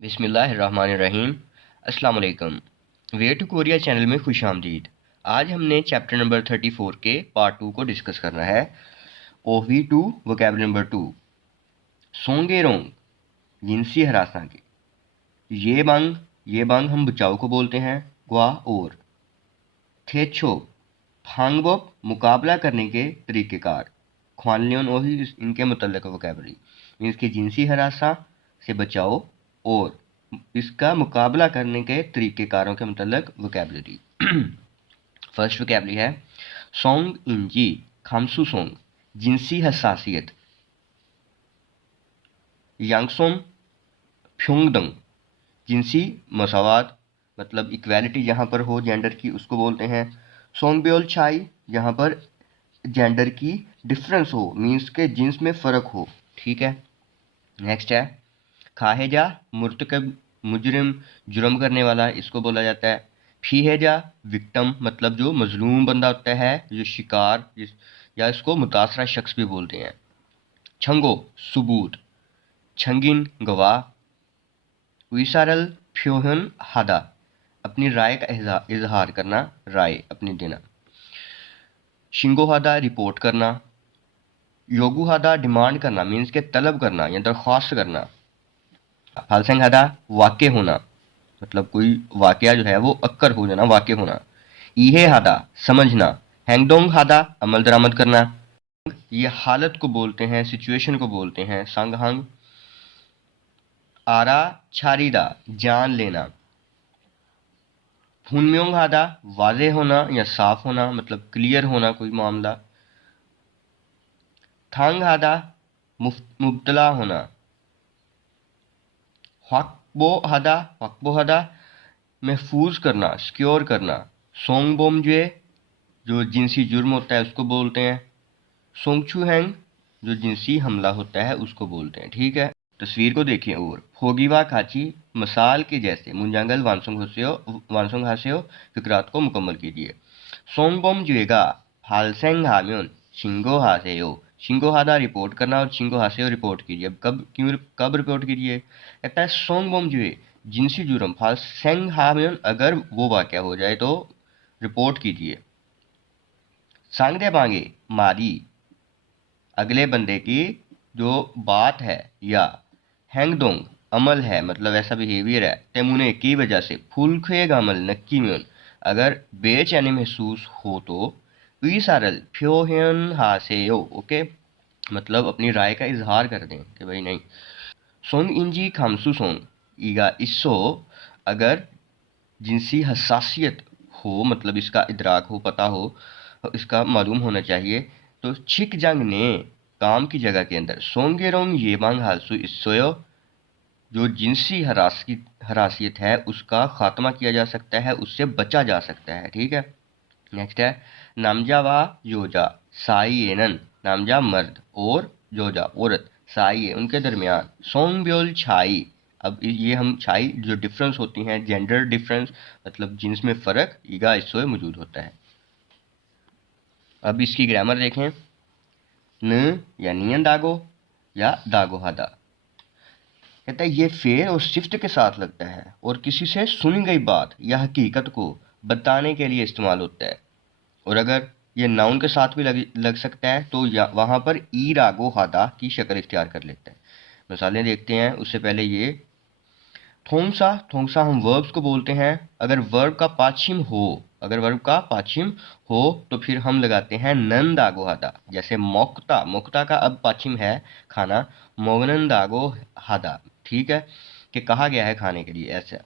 बिस्मिल्लाहिर्रहमानिर्रहीम। अस्सलाम वालेकुम। वे टू कोरिया चैनल में खुश आमदीद। आज हमने चैप्टर नंबर 34 के पार्ट 2 को डिस्कस करना है। OV2 वोकैबुलरी नंबर 2 सोंगेरोंग जिनसी हरासा के ये बांग हम बचाव को बोलते हैं। ग्वा और थेछो फांगबोप मुकाबला करने के तरीक़ेकार। ख्वानलियन ओही इनके मुतल्लिक़ वोकैबुलरी मीन्स के जिनसी हरासा से बचाओ और इसका मुकाबला करने के तरीक़ेकारों के मुतल्लिक़ वोकैबुलरी। फर्स्ट वोकैबुलरी है सोंग इंजी खामसू सोंग जिनसी हसासियत। यांगसोम फ्योंगदंग जिनसी मसावात मतलब इक्वालिटी जहाँ पर हो जेंडर की उसको बोलते हैं। सोंगब्योल छाई जहाँ पर जेंडर की डिफरेंस हो मीन्स के जिन्स में फ़र्क हो। ठीक है। नेक्स्ट है खाहेजा मुर्तकब मुजरिम जुर्म करने वाला इसको बोला जाता है। फीहेजा विक्टम मतलब जो मजलूम बंदा होता है जो शिकार या इसको मुतासरा शख्स भी बोलते हैं। छंगो सबूत छंगिन गवाह। विसारल फ्योहन हादा अपनी राय का इजहार करना राय अपनी देना। शिंगो हादा रिपोर्ट करना। योगू हादा डिमांड करना मीन्स के तलब करना या दरख्वास्त करना। फालसेंग हादा वाक़ होना मतलब कोई वाक़या जो है वो अक्कर हो जाना वाक़ होना। इहे हादा समझना। हैंगडोंग हादा अमल दरामद करना। ये हालत को बोलते हैं सिचुएशन को बोलते हैं। संगहंग आरा छारीदा जान लेना। फुनम्योंग हादा वाज़े होना या साफ होना मतलब क्लियर होना कोई मामला। थांग हादा मुब्तला होना। हकबो हदा महफूज करना सिक्योर करना। सोंगबोमजुए जो जिनसी जुर्म होता है उसको बोलते हैं। सोंगचूहैंग जो जिनसी हमला होता है उसको बोलते हैं। ठीक है। तस्वीर को देखें और फोगीवा खाची मसाल के जैसे मुंजांगल वानसोंग हासेओ फिक्रात को मुकम्मल कीजिए। सोंगबोम जुएगा हालसेंग हाम्योन शिंगो हासेओ शिंगो हादा रिपोर्ट करना और शिंगो हासेओ रिपोर्ट कीजिए। अब कब रिपोर्ट कीजिए कहता है सोंगबोम जुए जिनसी जुर्म हालसेंग हाम्योन अगर वो वाक़या हो जाए तो रिपोर्ट कीजिए। सांगदे बांगे मारी अगले बंदे की जो बात है या हैंगडोंग अमल है मतलब ऐसा बिहेवियर है। तेमुने की वजह से फुलखेग अमल नक्की में अगर बेचैनी महसूस हो तो विसारल फ्योहन हासेयो ओके मतलब अपनी राय का इजहार कर दें कि भाई नहीं। सोंग इंजी खामसू सोंग ईगा इसो अगर जिनसी हसासियत हो मतलब इसका इदराक हो पता हो इसका मालूम होना चाहिए तो छिक जंग ने काम की जगह के अंदर सोंगेरोंग येबांग हालसू इसोयो जो जिनसी हरासियत है उसका खात्मा किया जा सकता है उससे बचा जा सकता है। ठीक है। नेक्स्ट है नामजा व योजा साई एनन नामजा मर्द और जोजा औरत साई है उनके दरमियान। सोंगब्योल छाई अब ये हम छाई जो डिफरेंस होती हैं जेंडर डिफरेंस मतलब जिन्स में फ़र्क ईगा इससे मौजूद होता है। अब इसकी ग्रामर देखें। न या नियन दागो या दागो हादा कहता है ये फेर और सिफ्त के साथ लगता है और किसी से सुनी गई बात या हकीकत को बताने के लिए इस्तेमाल होता है। और अगर ये नाउन के साथ भी लग सकता है तो वहाँ पर ई रागो हादा की शक्ल इख्तियार कर लेता है। मिसालें देखते हैं उससे पहले ये थोंगसा हम वर्ब्स को बोलते हैं। अगर वर्ब का पाछिम हो तो फिर हम लगाते हैं नन दागो हादा। जैसे मोक्ता का अब पाछिम है खाना मोगनन दागो हादा। ठीक है कि कहा गया है खाने के लिए। ऐसा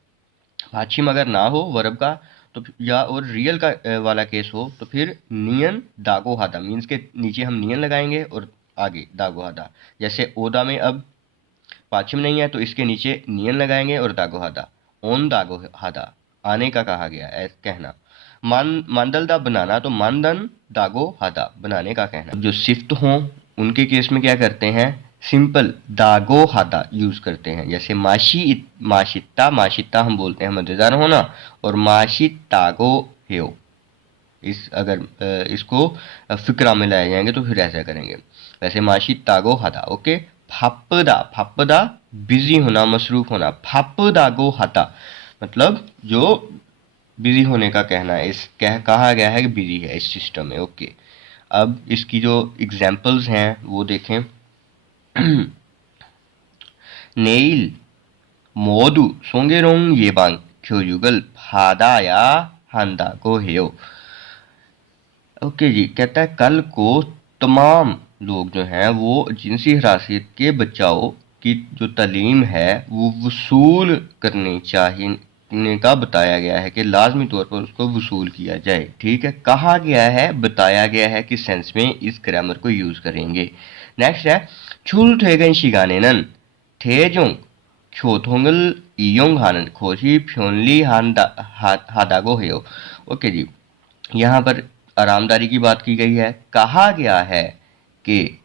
पाछिम अगर ना हो वर्ब का तो या और रियल का वाला केस हो तो फिर नियन दागो हादा मीन्स के नीचे हम नियन लगाएंगे और आगे दागो हादा। जैसे ओदा में अब पाछिम नहीं है तो इसके नीचे नियन लगाएंगे और दागो हादा। ओन दागो हादा आने का कहा गया है कहना। मानदलदा बनाना तो मानदन दागो हादा बनाने का कहना। जो सिफ्त हों उनके केस में क्या करते हैं सिंपल दागो हादा यूज करते हैं। जैसे माशित्ता हम बोलते हैं मजेदार होना और माशितागो हेयो इसको फिक्रा में लाए जाएंगे तो फिर ऐसा करेंगे। वैसे माशितागो हादा ओके। फाप्पदा बिजी होना, मसरूफ होना। फापदागो हाता मतलब जो बिजी होने का कहना है, इस कहा गया है कि बिजी है इस सिस्टम में। ओके, अब इसकी जो एग्जाम्पल्स हैं वो देखें। ने일 모두 송계롱 예방 교육을 받아야 한다고 해요। ओके जी, कहता है कल को तमाम लोग जो हैं वो जिनसी हिरासत के बचाव की जो तालीम है वो वसूल करनी चाहिए का बताया गया है कि लाजमी तौर पर उसको वसूल किया जाए। ठीक है, कहा गया है, बताया गया है कि सेंस में इस ग्रामर को यूज करेंगे। नेक्स्ट है 출퇴근 시간에는 대중 교통을 이용하는 것이 편리하다고 해요। ओके जी, यहाँ पर आरामदारी की बात की गई है। कहा गया है कि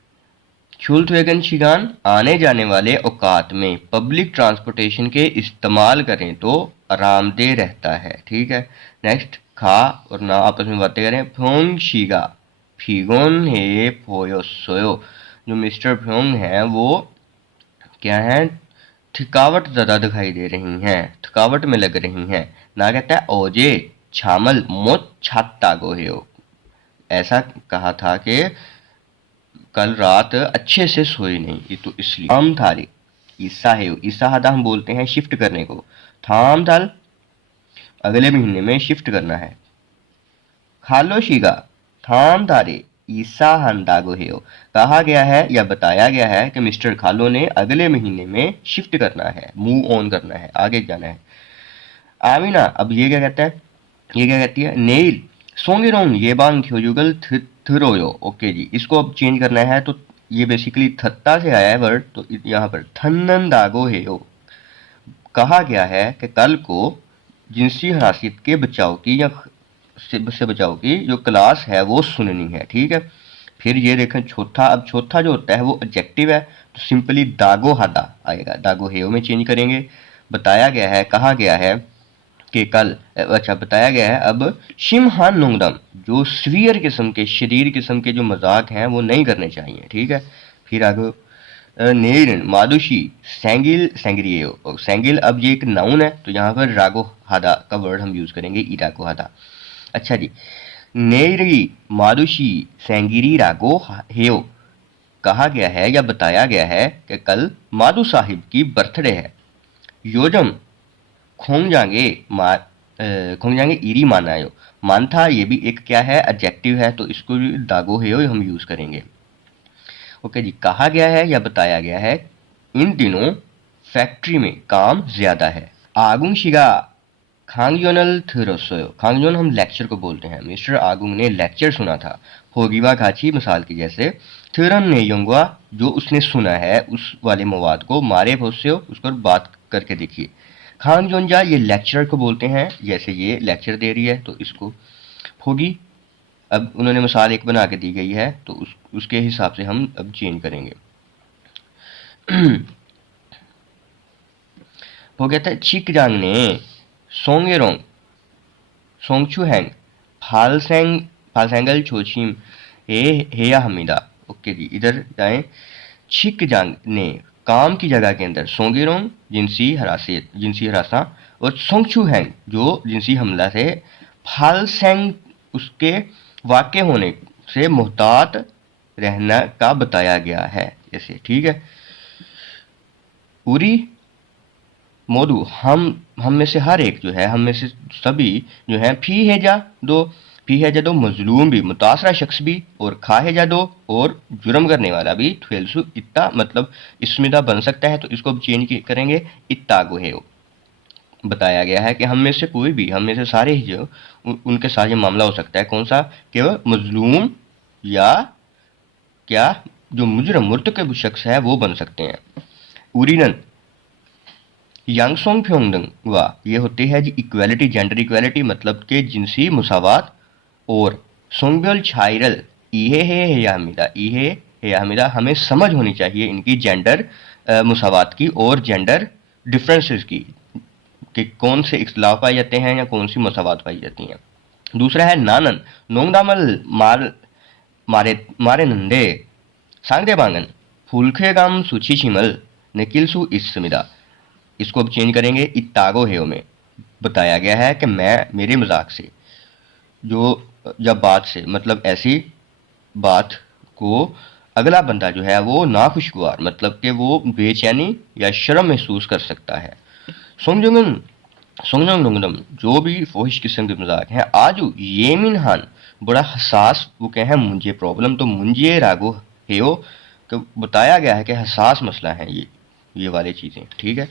छुलथवेगन शिगान आने जाने वाले औकात में पब्लिक ट्रांसपोर्टेशन के इस्तेमाल करें तो आरामदेह रहता है। ठीक है, नेक्स्ट खा और ना आपस में बातें करें। फ्योंग शिगा फिगोन हे पोयोसोयो, जो मिस्टर फ्योंग है वो क्या है, थकावट ज़्यादा दिखाई दे रही हैं, थकावट में लग रही हैं। ना कहता है ओजे छामल मोत छातागो हेयो, ऐसा कहा था कि कल रात अच्छे से सोई नहीं, ये तो इसलिए। थाम थारे ईसा है, ईसा हादा हम बोलते हैं शिफ्ट करने को। थाम थाल अगले महीने में शिफ्ट करना है। खालो शिगा थाम थारे ईसा हंदागो हेयो, कहा गया है या बताया गया है कि मिस्टर खालो ने अगले महीने में शिफ्ट करना है, मूव ऑन करना है, आगे जाना है। आमीना अब ये क्या कहता है, ये क्या कहती है, नेल सोंगेरोंग येबांग ख्योजुगल थरोयो। ओके जी, इसको अब चेंज करना है तो ये बेसिकली थत्ता से आया है वर्ड, तो यहाँ पर थन्नन दागो हेयो। कहा गया है कि कल को जिनसी हरासत के बचाव की या से बचाव की जो क्लास है वो सुननी है। ठीक है, फिर ये देखें चौथा, अब चौथा जो होता है वो एडजेक्टिव है तो सिंपली दागो हादा आएगा, दागो हेयो में चेंज करेंगे। बताया गया है, कहा गया है कि कल, अच्छा बताया गया है अब शिमहान नोंगदम, जो स्वीयर किस्म के, शरीर किस्म के जो मजाक हैं वो नहीं करने चाहिए। ठीक है, फिर आगे नेरिन मादुशी सैंगिल सैंग्रियो, सैंगिल अब ये एक नाउन है तो यहाँ पर रागो हादा का वर्ड हम यूज करेंगे, इरागो हादा। अच्छा जी, नेरी मादुशी सैंगिरी रागो हेयो, कहा गया है या बताया गया है कि कल माधु साहिब की बर्थडे है। योजम खोंगजांगे खोंगजांगे इरी मानायो, मानथा ये भी एक क्या है, एडजेक्टिव है तो इसको भी दागो हेयो हम यूज करेंगे। ओके जी, कहा गया है या बताया गया है इन दिनों फैक्ट्री में काम ज्यादा है। आगुंग शिगा खांगयोनल थरोसोयो, खांगयोन हम लेक्चर को बोलते हैं, मिस्टर आगुंग ने लेक्चर सुना था। होगीवा घाची मिसाल की जैसे, थरन ने योंगवा जो उसने सुना है उस वाले मवाद को, मारे भोस्यो उस पर बात करके देखिए। खांगयोनजा ये लेक्चर को बोलते हैं, जैसे ये लेक्चर दे रही है तो इसको होगी। अब उन्होंने मिसाल एक बना के दी गई है तो उसके हिसाब से हम अब चेंज करेंगे। वो कहता है चिकजांग ने सोंगेरोंग सोंगचुहैंग फालसेंगल छोचिम हेया हमीदा। ओके जी, इधर जाएं। छिकजांग ने काम की जगह के अंदर, सोंगेरोंग जिनसी हरासा और सोंगचुहैंग जो जिनसी हमला से, फालसेंग उसके वाक़ होने से मुहतात रहना का बताया गया है जैसे। ठीक है, उरी मोदू हम में से हर एक जो है, हम में से सभी जो है, फी है जा दो मजलूम भी, मुतासरा शख्स भी, और खा है जा दो और जुर्म करने वाला भी, ठेलसु इत्ता मतलब इसमिदा बन सकता है तो इसको अब चेंज करेंगे, इत्ता को है। बताया गया है कि हम में से कोई भी, हम में से सारे ही जो उनके साथ ये मामला हो सकता है, कौन सा, कि वह मजलूम या क्या जो मुजरम मुर्तकब शख्स है वो बन सकते हैं। उरीनन यांगसोंग फ्योंगडंग वा, ये होती है जी इक्वालिटी, जेंडर इक्वालिटी मतलब के जिनसी मुसावात। और सोंगब्योल छाइरल इहे है या हमीदा, इहे है या हमीदा, हमें समझ होनी चाहिए इनकी जेंडर मुसावात की और जेंडर डिफरेंसेस की, कि कौन से इख्तलाफ पाए जाते हैं या कौन सी मसावात पाई जाती हैं। दूसरा है नानन नोंगदामल मारे मारे नंदे सांगदे बांगन फूलखे गाम सूची छिमल, नेकिलसु इस्मिदा, इसको अब चेंज करेंगे इत्तागो हेयो में। बताया गया है कि मैं मेरे मजाक से जो या बात से, मतलब ऐसी बात को अगला बंदा जो है वो नाखुशगवार, मतलब कि वो बेचैनी या शर्म महसूस कर सकता है। सोंगजंगन सोंगजंगडुंगडम, जो भी फोहिश किस्म के मजाक हैं, आजू येमिन हान, बड़ा हसास वो क्या है मुझे प्रॉब्लम, तो मुझे रागो हेयो, तो बताया गया है कि हसास मसला है ये वाली चीज़ें, ठीक है।